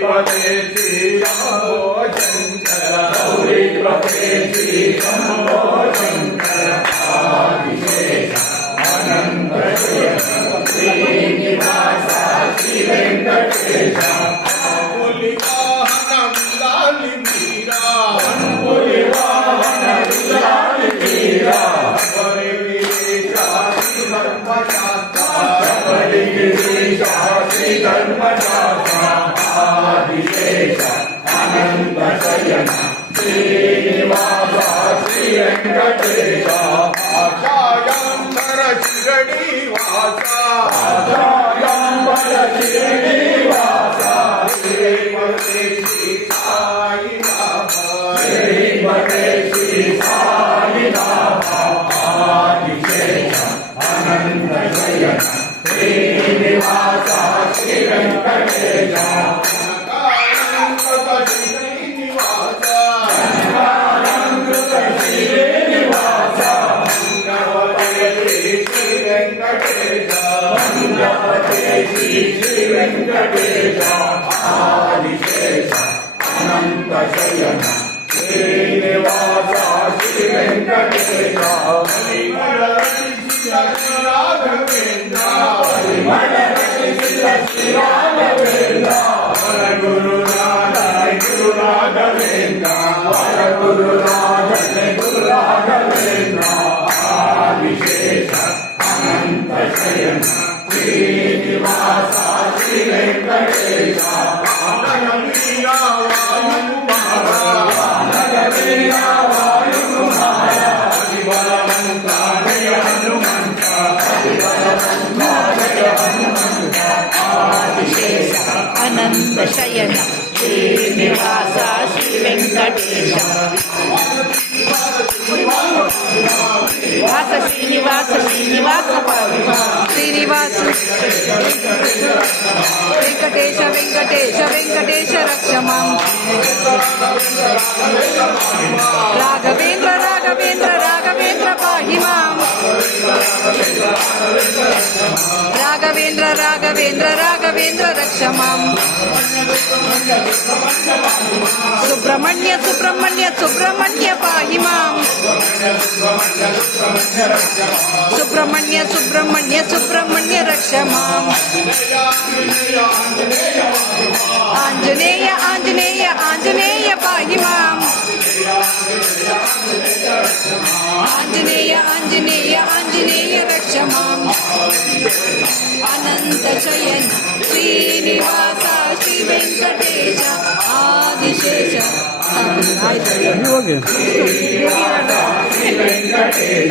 गौरीपते श्री शंभो शंकर गौरीपते श्री शंभो शंकर आदिशेष अनंत श्रीनिवास श्री वेंकटेश पुलिवाहन लाली मीरा पुलिवाहन लाली मीरा हरे वीरेशा श्री धर्मशास्त्र हरे वीरेशा श्री धर्मशास्त्र आदिशेष अनंत शयन श्रीनिवास श्री वेंकटेश आचार्यांबर शिरडीवासा आचार्यांबर शिरडीवासा श्रीमते श्री साईनाथ श्रीमते श्री साईनाथ आदिशेष अनंत शयन श्रीनिवास श्री वेंकटेश श्री वेंकटेश आदिशेष अनंत शयन श्रीनिवास श्री वेंकटेश परिमल राघवेंद्र परिमल श्री राघवेंद्र वर गुरु राघवेंद्र वर गुरु राघवेंद्र आदिशेष अनंत शयन श्रीनिवास श्री वेंकटेश वानरवीरा वायुकुमारा वानरवीरा वायुकुमारा हरिबलवंता जय हनुमंत हरिबलवंता जय हनुमंत आदिशेष अनंत शयन श्रीनिवास श्री वेंकटेश वास श्रीनिवास श्रीनिवास श्रीनिवास वेंकटेश वेंकटेश वेंकटेश रक्ष मां राघवेंद्र राघवेंद्र राघवेंद्र पाहि मां राघवेंद्र राघवेंद्र राघवेंद्र रक्ष मां सुब्रह्मण्य सुब्रह्मण्य सुब्रह्मण्य पाहि मां सुब्रह्मण्य सुब्रह्मण्य सुब्रह्मण्य रक्ष मां आंजनेय आंजनेय आंजनेय पाहि मां आंजनेय आंजनेय आंजनेय रक्ष मां अनंत शयन श्रीनिवास श्री वेंकटेश आदिशेष श्री वेंकटेश